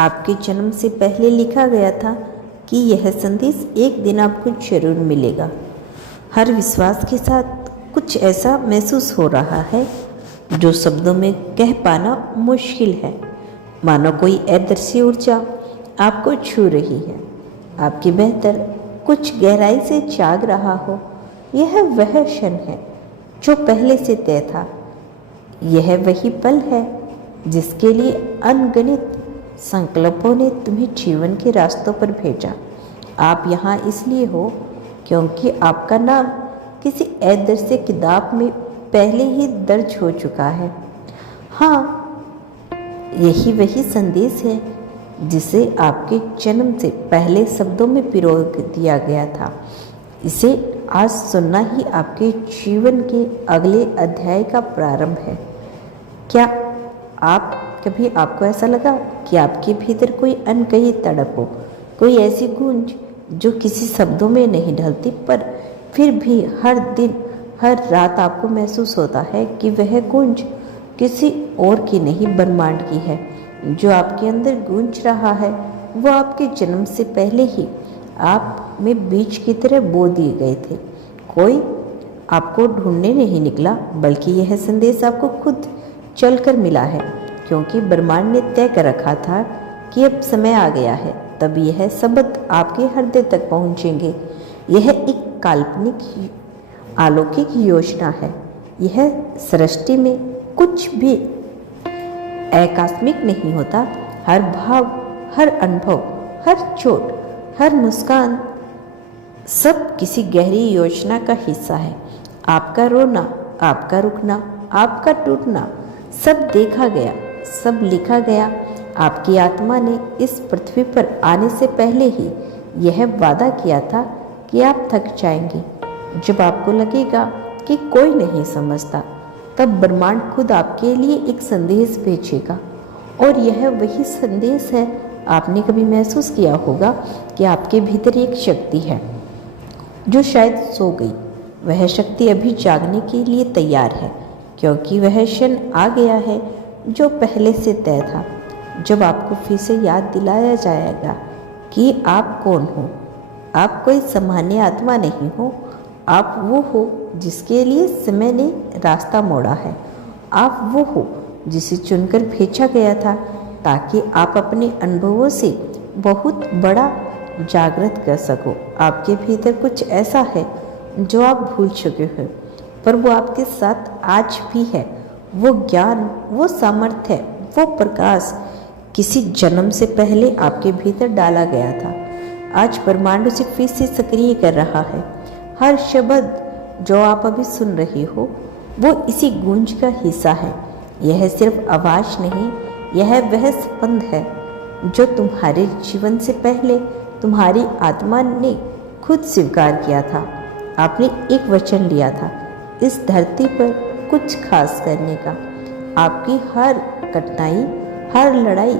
आपके जन्म से पहले लिखा गया था कि यह संदेश एक दिन आपको जरूर मिलेगा। हर विश्वास के साथ कुछ ऐसा महसूस हो रहा है जो शब्दों में कह पाना मुश्किल है। मानो कोई अदृश्य ऊर्जा आपको छू रही है, आपकी बेहतर कुछ गहराई से जाग रहा हो। यह वह क्षण है जो पहले से तय था। यह वही पल है जिसके लिए अनगिनत संकल्पों ने तुम्हें जीवन के रास्तों पर भेजा। आप यहाँ इसलिए हो क्योंकि आपका नाम किसी अदृश्य किताब में पहले ही दर्ज हो चुका है। हाँ, यही वही संदेश है जिसे आपके जन्म से पहले शब्दों में पिरो दिया गया था। इसे आज सुनना ही आपके जीवन के अगले अध्याय का प्रारंभ है। क्या कभी आपको ऐसा लगा कि आपके भीतर कोई अनकही तड़प हो, कोई ऐसी गूंज जो किसी शब्दों में नहीं ढलती, पर फिर भी हर दिन हर रात आपको महसूस होता है कि वह गूंज किसी और की नहीं, ब्रह्मांड की है। जो आपके अंदर गूंज रहा है वो आपके जन्म से पहले ही आप में बीज की तरह बो दिए गए थे। कोई आपको ढूंढने नहीं निकला, बल्कि यह संदेश आपको खुद चलकर मिला है, क्योंकि ब्रह्मांड ने तय कर रखा था कि अब समय आ गया है। तब यह शब्द आपके हृदय तक पहुंचेंगे। यह एक काल्पनिक अलौकिक योजना है। यह सृष्टि में कुछ भी आकस्मिक नहीं होता। हर भाव, हर अनुभव, हर चोट, हर मुस्कान सब किसी गहरी योजना का हिस्सा है। आपका रोना, आपका रुकना, आपका टूटना सब देखा गया, सब लिखा गया। आपकी आत्मा ने इस पृथ्वी पर आने से पहले ही यह वादा किया था कि आप थक जाएंगे। जब आपको लगेगा कि कोई नहीं समझता, तब ब्रह्मांड खुद आपके लिए एक संदेश भेजेगा। और यह वही संदेश है। आपने कभी महसूस किया होगा कि आपके भीतर एक शक्ति है जो शायद सो गई। वह शक्ति अभी जागने के लिए तैयार है, क्योंकि वह क्षण आ गया है जो पहले से तय था, जब आपको फिर से याद दिलाया जाएगा कि आप कौन हो। आप कोई सामान्य आत्मा नहीं हो। आप वो हो जिसके लिए समय ने रास्ता मोड़ा है। आप वो हो जिसे चुनकर भेजा गया था, ताकि आप अपने अनुभवों से बहुत बड़ा जागृत कर सको। आपके भीतर कुछ ऐसा है जो आप भूल चुके हो, पर वो आपके साथ आज भी है। वो ज्ञान, वो सामर्थ्य, वो प्रकाश किसी जन्म से पहले आपके भीतर डाला गया था। आज ब्रह्मांड उसे फिर से सक्रिय कर रहा है। हर शब्द जो आप अभी सुन रही हो वो इसी गूंज का हिस्सा है। यह सिर्फ आवाज नहीं, यह वह स्पंद है जो तुम्हारे जीवन से पहले तुम्हारी आत्मा ने खुद स्वीकार किया था। आपने एक वचन लिया था इस धरती पर कुछ खास करने का। आपकी हर कठिनाई, हर लड़ाई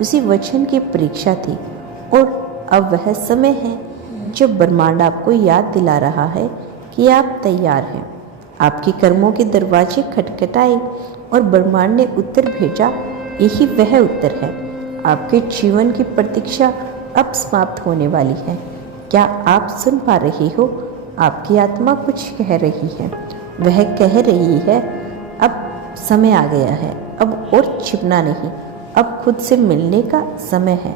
उसी वचन की परीक्षा थी। और अब वह समय है जब ब्रह्मांड आपको याद दिला रहा है कि आप तैयार हैं। आपके कर्मों के दरवाजे खटखटाए और ब्रह्मांड ने उत्तर भेजा। यही वह उत्तर है। आपके जीवन की प्रतीक्षा अब समाप्त होने वाली है। क्या आप सुन पा रही हो? आपकी आत्मा कुछ कह रही है। वह कह रही है, अब समय आ गया है, अब और छिपना नहीं, अब खुद से मिलने का समय है।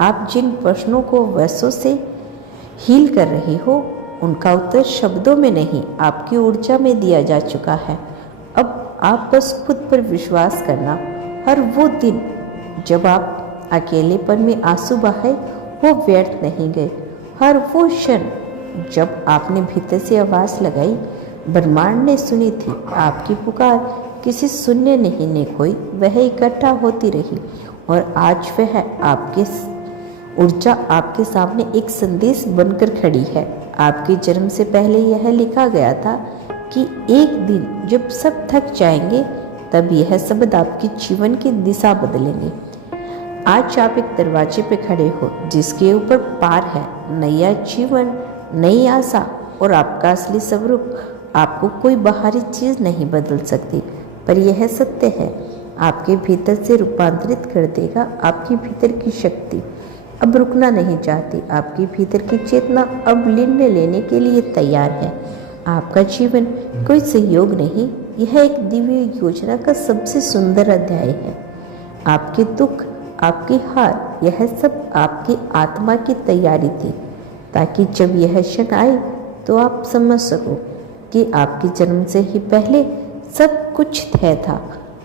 आप जिन प्रश्नों को वर्षों से हील कर रही हो, उनका उत्तर शब्दों में नहीं, आपकी ऊर्जा में दिया जा चुका है। अब आप बस खुद पर विश्वास करना। हर वो दिन जब आप अकेलेपन में आंसू बहाए, वो व्यर्थ नहीं गए। हर वो क्षण जब आपने भीतर से आवाज़ लगाई, ब्रह्मांड ने सुनी थी। आपकी पुकार किसी शून्य नहीं ने खोई, वह इकट्ठा होती रही। और आज वह आपके ऊर्जा आपके सामने एक संदेश बनकर खड़ी है। आपके जन्म से पहले यह लिखा गया था कि एक दिन जब सब थक जाएंगे, तब यह शब्द आपके जीवन की दिशा बदलेंगे। आज आप एक दरवाजे पे खड़े हो जिसके ऊपर पार है नया जीवन, नई आशा और आपका असली स्वरूप। आपको कोई बाहरी चीज़ नहीं बदल सकती, पर यह सत्य है, आपके भीतर से रूपांतरित कर देगा। आपके भीतर की शक्ति अब रुकना नहीं चाहती। आपके भीतर की चेतना अब निर्णय लेने के लिए तैयार है। आपका जीवन कोई संयोग नहीं, यह एक दिव्य योजना का सबसे सुंदर अध्याय है। आपके दुख, आपकी हार, यह सब आपकी आत्मा की तैयारी थी, ताकि जब यह क्षण आए तो आप समझ सको कि आपके जन्म से ही पहले सब कुछ तय था।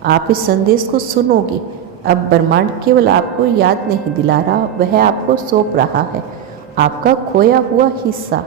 आप इस संदेश को सुनोगे। अब ब्रह्मांड केवल आपको याद नहीं दिला रहा, वह आपको सौंप रहा है आपका खोया हुआ हिस्सा।